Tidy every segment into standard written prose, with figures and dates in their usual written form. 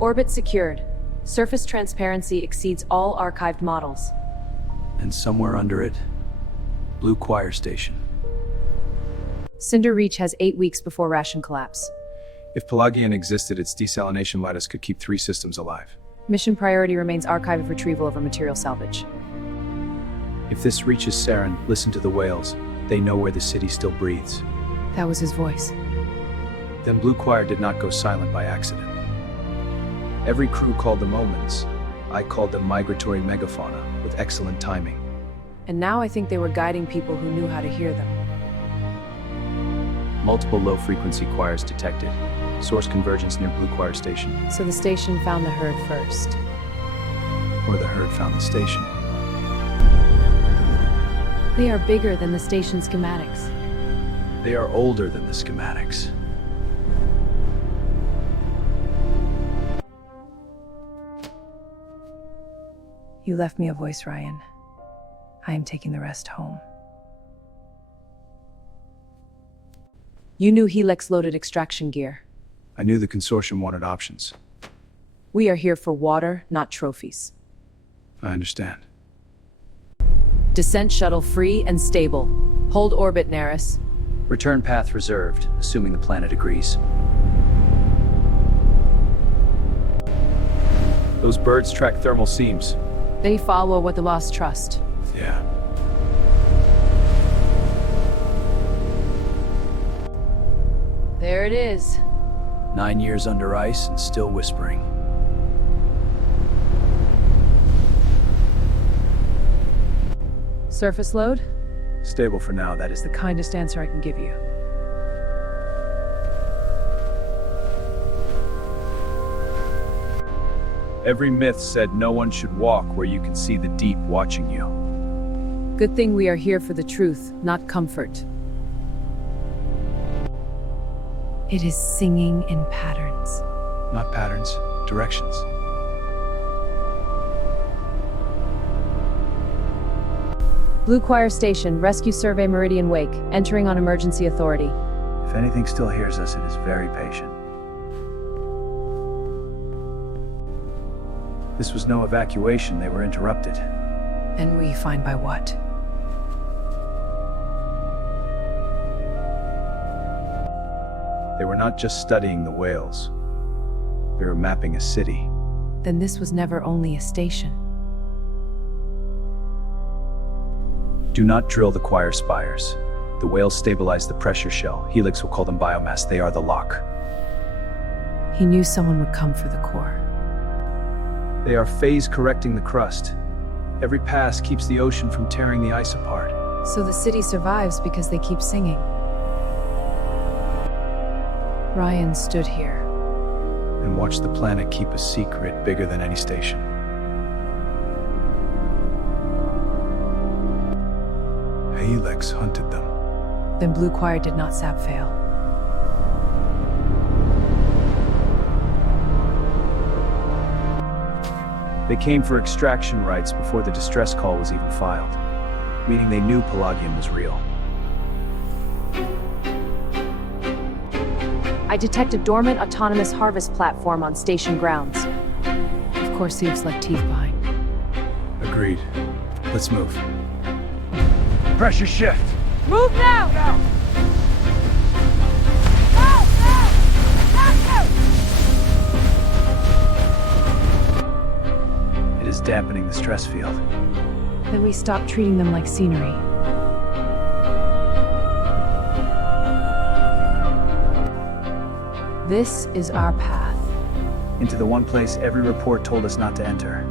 Orbit secured. Surface transparency exceeds all archived models. And somewhere under it, Blue Choir Station. Cinder Reach has 8 weeks before ration collapse. If Pelagion existed, its desalination lattice could keep 3 systems alive. Mission priority remains archive of retrieval over material salvage. If this reaches Seren, listen to the whales. They know where the city still breathes. That was his voice. Then Blue Choir did not go silent by accident. Every crew called them omens. I called them migratory megafauna, with excellent timing. And now I think they were guiding people who knew how to hear them. Multiple low-frequency choirs detected. Source convergence near Blue Choir Station. So the station found the herd first. Or the herd found the station. They are bigger than the station schematics. They are older than the schematics. You left me a voice, Ryan. I am taking the rest home. You knew Helix loaded extraction gear. I knew the consortium wanted options. We are here for water, not trophies. I understand. Descent shuttle free and stable. Hold orbit, Neris. Return path reserved, assuming the planet agrees. Those birds track thermal seams. They follow what the lost trust. Yeah. There it is. 9 years under ice and still whispering. Surface load? Stable for now, that is The kindest answer I can give you. Every myth said no one should walk where you can see the deep watching you. Good thing we are here for the truth, not comfort. It is singing in patterns. Not patterns, directions. Blue Choir Station, Rescue Survey Meridian Wake, entering on emergency authority. If anything still hears us, it is very patient. This was no evacuation, they were interrupted. And we find by what? They were not just studying the whales. They were mapping a city. Then this was never only a station. Do not drill the choir spires. The whales stabilize the pressure shell. Helix will call them biomass. They are the lock. He knew someone would come for the core. They are phase correcting the crust. Every pass keeps the ocean from tearing the ice apart. So the city survives because they keep singing. Ryan stood here. And watched the planet keep a secret bigger than any station. Helix hunted them. Then Blue Choir did not sap fail. They came for extraction rights before the distress call was even filed, meaning they knew Pelagion was real. I detect a dormant autonomous harvest platform on station grounds. Of course, leaves like teeth behind. Agreed. Let's move. Pressure shift! Move now! It is dampening the stress field. Then we stop treating them like scenery. This is our path. Into the one place every report told us not to enter.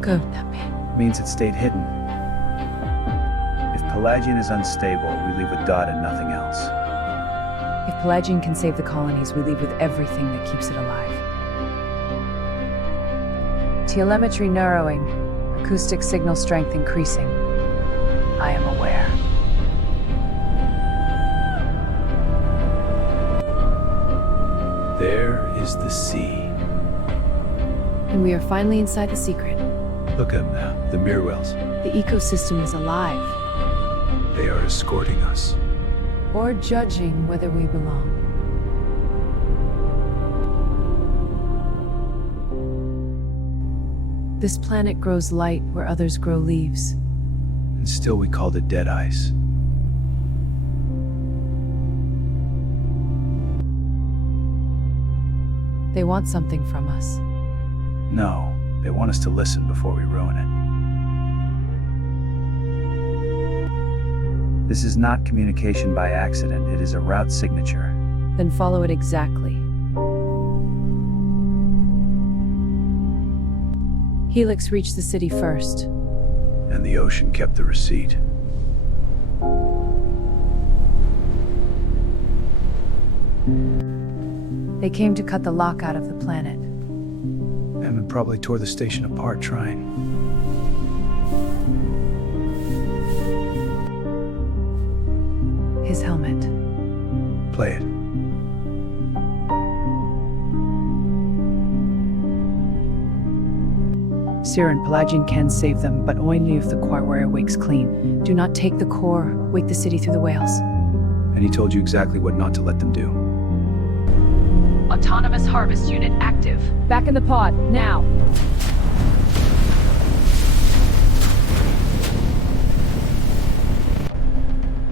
Good, Nappy. Means it stayed hidden. If Pelagion is unstable, we leave a dot and nothing else. If Pelagion can save the colonies, we leave with everything that keeps it alive. Telemetry narrowing. Acoustic signal strength increasing. I am aware. There is the sea. And we are finally inside the secret. Look at them now, the mirror whales. The ecosystem is alive. They are escorting us. Or judging whether we belong. This planet grows light where others grow leaves. And still we called it dead ice. They want something from us. No, they want us to listen before we ruin it. This is not communication by accident, it is a route signature. Then follow it exactly. Helix reached the city first. And the ocean kept the receipt. They came to cut the lock out of the planet. Hammond probably tore the station apart trying. His helmet. Play it. Seren, Pelagion can save them, but only if the core warrior wakes clean. Do not take the core, wake the city through the whales. And he told you exactly what not to let them do. Autonomous harvest unit active. Back in the pod, now.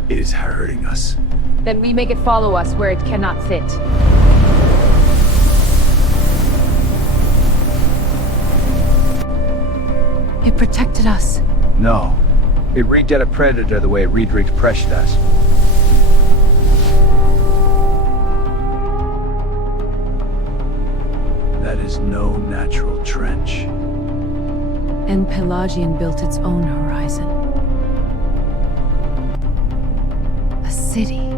It is hurting us. Then we make it follow us where it cannot fit. It protected us. No. It redid a predator the way it repressured us. That is no natural trench. And Pelagion built its own horizon. A city.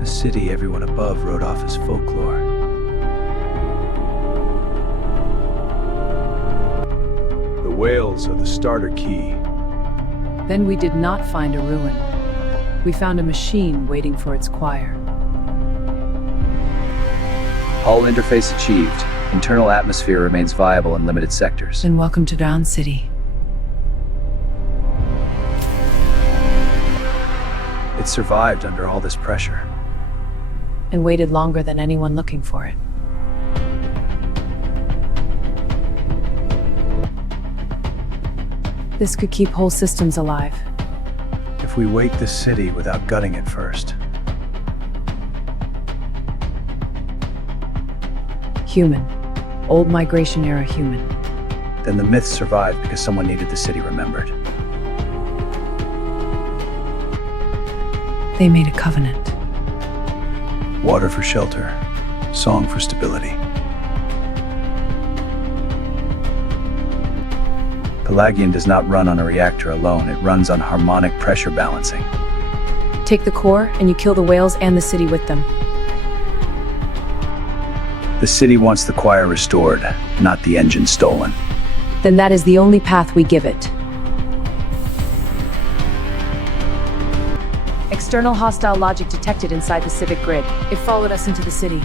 A city everyone above wrote off as folklore. The whales are the starter key. Then we did not find a ruin. We found a machine waiting for its choir. Hull interface achieved. Internal atmosphere remains viable in limited sectors. Then welcome to Drowned City. It survived under all this pressure. And waited longer than anyone looking for it. This could keep whole systems alive. If we wake the city without gutting it first. Human. Old migration era human. Then the myths survived because someone needed the city remembered. They made a covenant. Water for shelter, song for stability. Pelagion does not run on a reactor alone, it runs on harmonic pressure balancing. Take the core, and you kill the whales and the city with them. The city wants the choir restored, not the engine stolen. Then that is the only path we give it. External hostile logic detected inside the civic grid. It followed us into the city.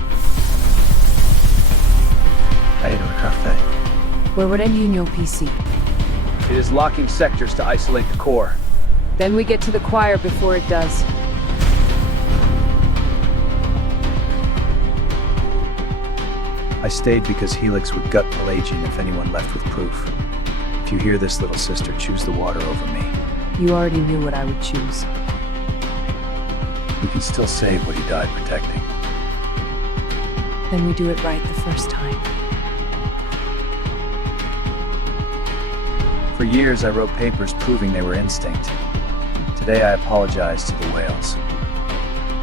Where would end you know PC? It is locking sectors to isolate the core. Then we get to the choir before it does. I stayed because Helix would gut Pelagion if anyone left with proof. If you hear this, little sister, choose the water over me. You already knew what I would choose. We can still save what he died protecting. Then we do it right the first time. For years, I wrote papers proving they were instinct. Today, I apologize to the whales.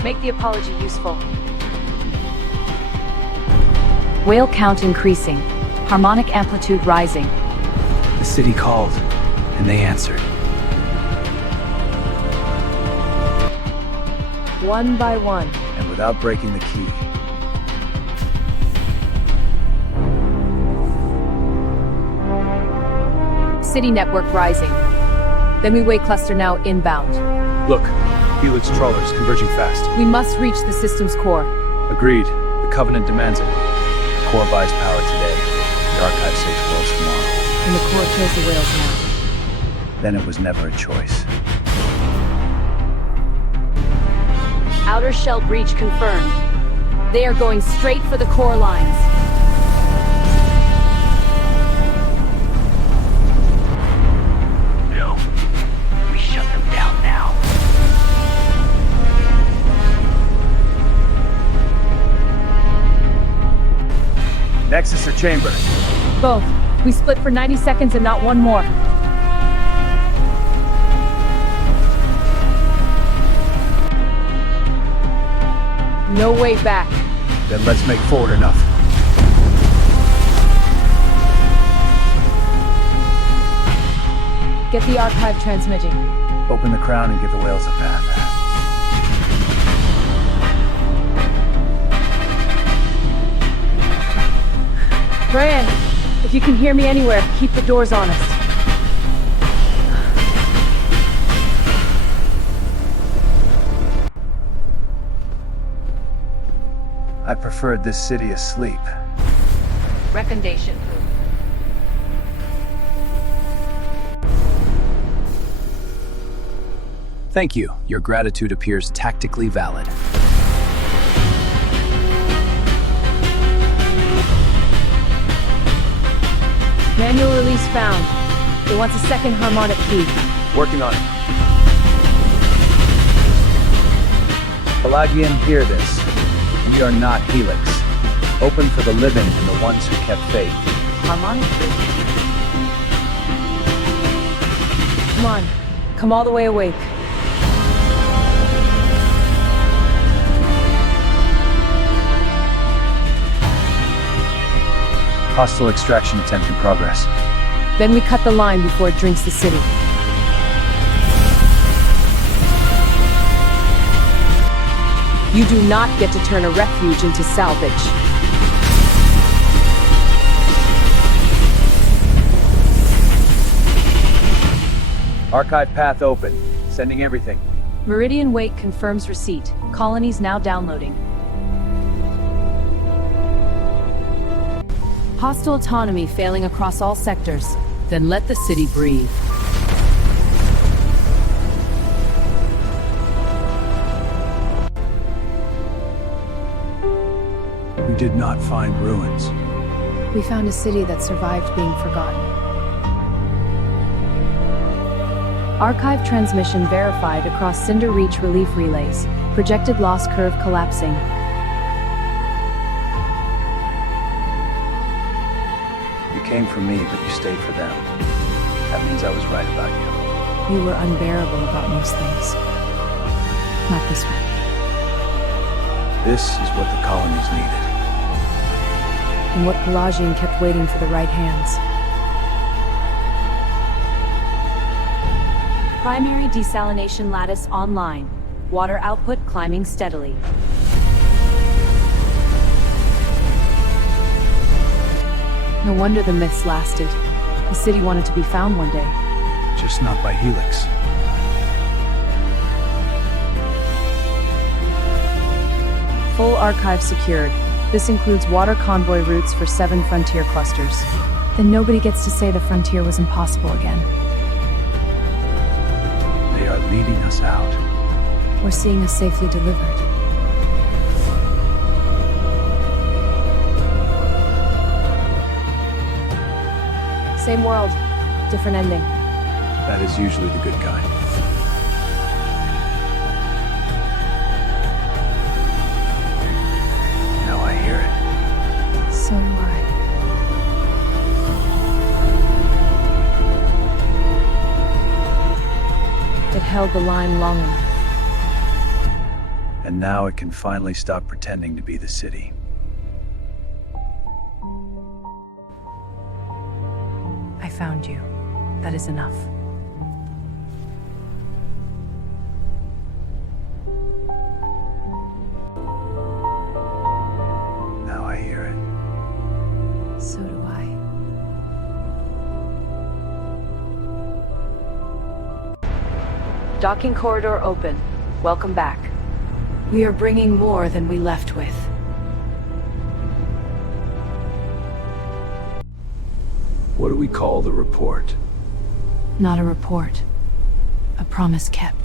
Make the apology useful. Whale count increasing. Harmonic amplitude rising. The city called, and they answered. One by one. And without breaking the key. City network rising. Then we wake cluster now inbound. Look, Helix trawlers converging fast. We must reach the system's core. Agreed. The Covenant demands it. The core buys power today. The Archive saves worlds tomorrow. And the core kills the whales now. Then it was never a choice. Outer shell breach confirmed. They are going straight for the core lines. Nexus or chamber? Both. We split for 90 seconds and not one more. No way back. Then let's make forward enough. Get the archive transmitting. Open the crown and give the whales a path. Brian, if you can hear me anywhere, keep the doors honest. I preferred this city asleep. Recommendation. Thank you. Your gratitude appears tactically valid. Manual release found. It wants a second harmonic key. Working on it. Pelagion, hear this. We are not Helix. Open for the living and the ones who kept faith. Harmonic key? Come on. Come all the way awake. Hostile extraction attempt in progress. Then we cut the line before it drinks the city. You do not get to turn a refuge into salvage. Archive path open. Sending everything. Meridian Wake confirms receipt. Colonies now downloading. Hostile autonomy failing across all sectors. Then let the city breathe. We did not find ruins. We found a city that survived being forgotten. Archive transmission verified across Cinder Reach relief relays. Projected loss curve collapsing. You came for me, but you stayed for them. That means I was right about you. You were unbearable about most things. Not this one. This is what the colonies needed. And what Pelagion kept waiting for the right hands. Primary desalination lattice online. Water output climbing steadily. No wonder the myths lasted. The city wanted to be found one day. Just not by Helix. Full archive secured. This includes water convoy routes for 7 frontier clusters. Then nobody gets to say the frontier was impossible again. They are leading us out. Or seeing us safely delivered. Same world, different ending. That is usually the good guy. Now I hear it. So do I. It held the line long enough. And now it can finally stop pretending to be the city. I found you. That is enough. Now I hear it. So do I. Docking corridor open. Welcome back. We are bringing more than we left with. What do we call the report? Not a report. A promise kept.